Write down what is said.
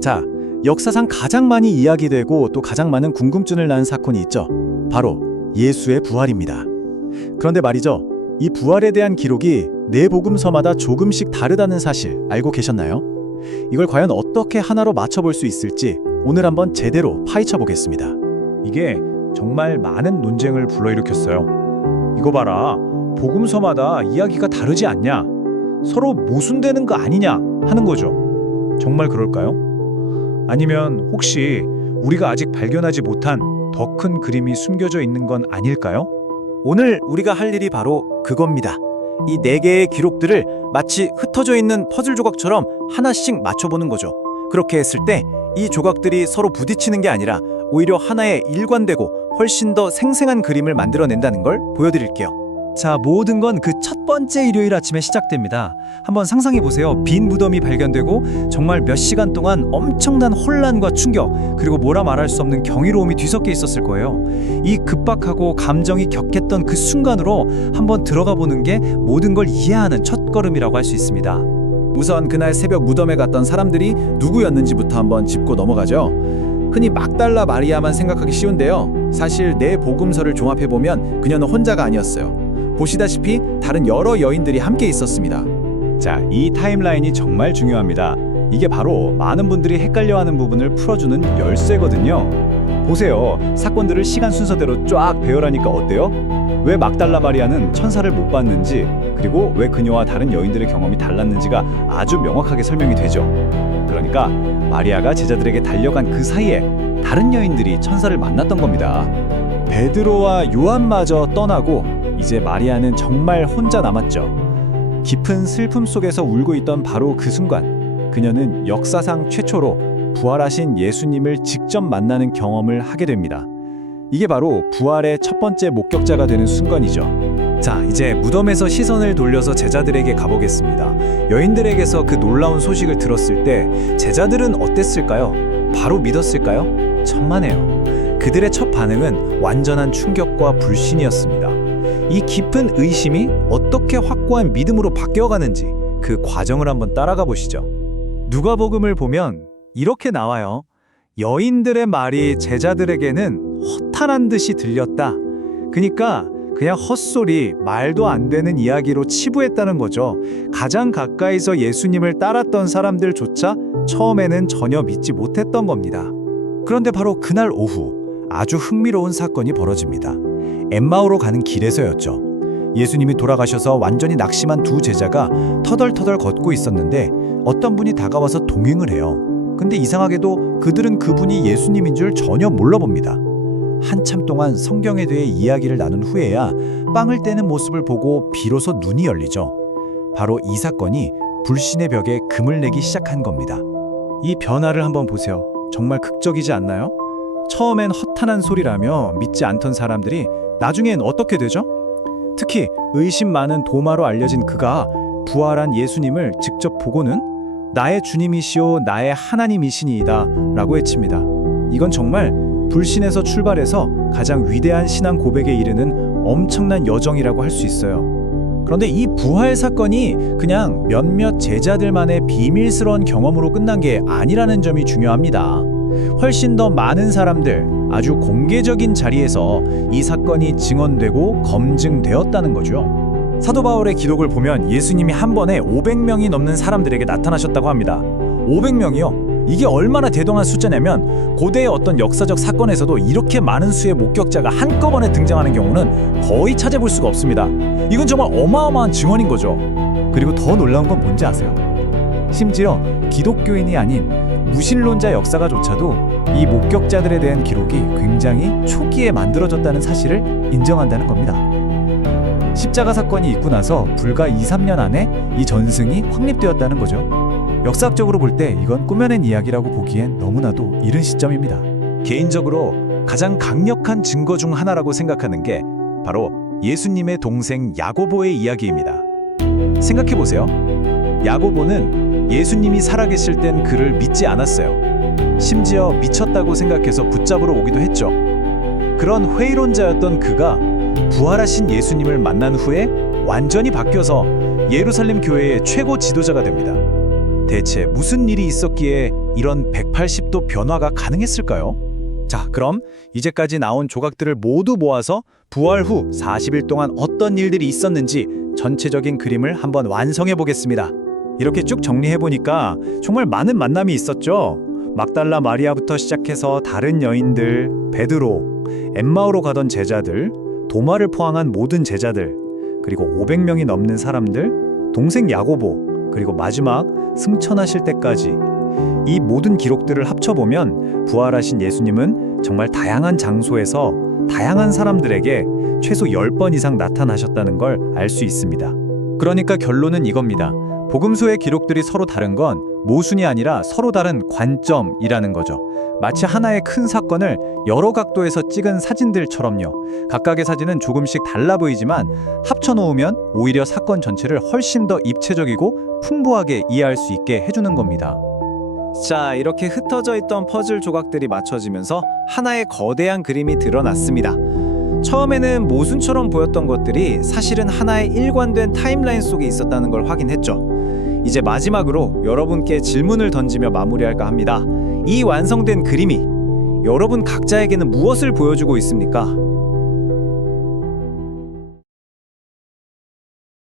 자, 역사상 가장 많이 이야기되고 또 가장 많은 궁금증을 낳은 사건이 있죠. 바로 예수의 부활입니다. 그런데 말이죠. 이 부활에 대한 기록이 네 복음서마다 조금씩 다르다는 사실 알고 계셨나요? 이걸 과연 어떻게 하나로 맞춰볼 수 있을지 오늘 한번 제대로 파헤쳐 보겠습니다. 이게 정말 많은 논쟁을 불러일으켰어요. 이거 봐라, 복음서마다 이야기가 다르지 않냐? 서로 모순되는 거 아니냐? 하는 거죠. 정말 그럴까요? 아니면 혹시 우리가 아직 발견하지 못한 더 큰 그림이 숨겨져 있는 건 아닐까요? 오늘 우리가 할 일이 바로 그겁니다. 이 네 개의 기록들을 마치 흩어져 있는 퍼즐 조각처럼 하나씩 맞춰보는 거죠. 그렇게 했을 때 이 조각들이 서로 부딪히는 게 아니라 오히려 하나의 일관되고 훨씬 더 생생한 그림을 만들어낸다는 걸 보여드릴게요. 자, 모든 건 그 첫 번째 일요일 아침에 시작됩니다. 한번 상상해 보세요. 빈 무덤이 발견되고 정말 몇 시간 동안 엄청난 혼란과 충격, 그리고 뭐라 말할 수 없는 경이로움이 뒤섞여 있었을 거예요. 이 급박하고 감정이 격했던 그 순간으로 한번 들어가 보는 게 모든 걸 이해하는 첫걸음이라고 할 수 있습니다. 우선 그날 새벽 무덤에 갔던 사람들이 누구였는지부터 한번 짚고 넘어가죠. 흔히 막달라 마리아만 생각하기 쉬운데요. 사실 네 복음서를 종합해보면 그녀는 혼자가 아니었어요. 보시다시피 다른 여러 여인들이 함께 있었습니다. 자, 이 타임라인이 정말 중요합니다. 이게 바로 많은 분들이 헷갈려하는 부분을 풀어주는 열쇠거든요. 보세요. 사건들을 시간 순서대로 쫙 배열하니까 어때요? 왜 막달라 마리아는 천사를 못 봤는지, 그리고 왜 그녀와 다른 여인들의 경험이 달랐는지가 아주 명확하게 설명이 되죠. 그러니까 마리아가 제자들에게 달려간 그 사이에 다른 여인들이 천사를 만났던 겁니다. 베드로와 요한마저 떠나고 이제 마리아는 정말 혼자 남았죠. 깊은 슬픔 속에서 울고 있던 바로 그 순간, 그녀는 역사상 최초로 부활하신 예수님을 직접 만나는 경험을 하게 됩니다. 이게 바로 부활의 첫 번째 목격자가 되는 순간이죠. 자, 이제 무덤에서 시선을 돌려서 제자들에게 가보겠습니다. 여인들에게서 그 놀라운 소식을 들었을 때 제자들은 어땠을까요? 바로 믿었을까요? 천만에요. 그들의 첫 반응은 완전한 충격과 불신이었습니다. 이 깊은 의심이 어떻게 확고한 믿음으로 바뀌어가는지 그 과정을 한번 따라가 보시죠. 누가복음을 보면 이렇게 나와요. 여인들의 말이 제자들에게는 허탄한 듯이 들렸다. 그러니까 그냥 헛소리, 말도 안 되는 이야기로 치부했다는 거죠. 가장 가까이서 예수님을 따랐던 사람들조차 처음에는 전혀 믿지 못했던 겁니다. 그런데 바로 그날 오후 아주 흥미로운 사건이 벌어집니다. 엠마오로 가는 길에서였죠. 예수님이 돌아가셔서 완전히 낙심한 두 제자가 터덜터덜 걷고 있었는데 어떤 분이 다가와서 동행을 해요. 근데 이상하게도 그들은 그분이 예수님인 줄 전혀 몰라 봅니다. 한참 동안 성경에 대해 이야기를 나눈 후에야 빵을 떼는 모습을 보고 비로소 눈이 열리죠. 바로 이 사건이 불신의 벽에 금을 내기 시작한 겁니다. 이 변화를 한번 보세요. 정말 극적이지 않나요? 처음엔 허탄한 소리라며 믿지 않던 사람들이 나중엔 어떻게 되죠? 특히 의심 많은 도마로 알려진 그가 부활한 예수님을 직접 보고는 나의 주님이시오 나의 하나님이시니이다 라고 외칩니다. 이건 정말 불신에서 출발해서 가장 위대한 신앙 고백에 이르는 엄청난 여정이라고 할 수 있어요. 그런데 이 부활 사건이 그냥 몇몇 제자들만의 비밀스러운 경험으로 끝난 게 아니라는 점이 중요합니다. 훨씬 더 많은 사람들, 아주 공개적인 자리에서 이 사건이 증언되고 검증되었다는 거죠. 사도 바울의 기록을 보면 예수님이 한 번에 500명이 넘는 사람들에게 나타나셨다고 합니다. 500명이요? 이게 얼마나 대동한 숫자냐면 고대의 어떤 역사적 사건에서도 이렇게 많은 수의 목격자가 한꺼번에 등장하는 경우는 거의 찾아볼 수가 없습니다. 이건 정말 어마어마한 증언인 거죠. 그리고 더 놀라운 건 뭔지 아세요? 심지어 기독교인이 아닌 무신론자 역사가조차도 이 목격자들에 대한 기록이 굉장히 초기에 만들어졌다는 사실을 인정한다는 겁니다. 십자가 사건이 있고 나서 불과 2-3년 안에 이 전승이 확립되었다는 거죠. 역사학적으로 볼 때 이건 꾸며낸 이야기라고 보기엔 너무나도 이른 시점입니다. 개인적으로 가장 강력한 증거 중 하나라고 생각하는 게 바로 예수님의 동생 야고보의 이야기입니다. 생각해보세요. 야고보는 예수님이 살아계실 땐 그를 믿지 않았어요. 심지어 미쳤다고 생각해서 붙잡으러 오기도 했죠. 그런 회의론자였던 그가 부활하신 예수님을 만난 후에 완전히 바뀌어서 예루살렘 교회의 최고 지도자가 됩니다. 대체 무슨 일이 있었기에 이런 180도 변화가 가능했을까요? 자, 그럼 이제까지 나온 조각들을 모두 모아서 부활 후 40일 동안 어떤 일들이 있었는지 전체적인 그림을 한번 완성해 보겠습니다. 이렇게 쭉 정리해 보니까 정말 많은 만남이 있었죠. 막달라 마리아부터 시작해서 다른 여인들, 베드로, 엠마오로 가던 제자들, 도마를 포항한 모든 제자들, 그리고 500명이 넘는 사람들, 동생 야고보, 그리고 마지막 승천하실 때까지 이 모든 기록들을 합쳐보면 부활하신 예수님은 정말 다양한 장소에서 다양한 사람들에게 최소 10번 이상 나타나셨다는 걸 알 수 있습니다. 그러니까 결론은 이겁니다. 복음서의 기록들이 서로 다른 건 모순이 아니라 서로 다른 관점이라는 거죠. 마치 하나의 큰 사건을 여러 각도에서 찍은 사진들처럼요. 각각의 사진은 조금씩 달라 보이지만 합쳐놓으면 오히려 사건 전체를 훨씬 더 입체적이고 풍부하게 이해할 수 있게 해주는 겁니다. 자, 이렇게 흩어져 있던 퍼즐 조각들이 맞춰지면서 하나의 거대한 그림이 드러났습니다. 처음에는 모순처럼 보였던 것들이 사실은 하나의 일관된 타임라인 속에 있었다는 걸 확인했죠. 이제 마지막으로 여러분께 질문을 던지며 마무리할까 합니다. 이 완성된 그림이 여러분 각자에게는 무엇을 보여주고 있습니까?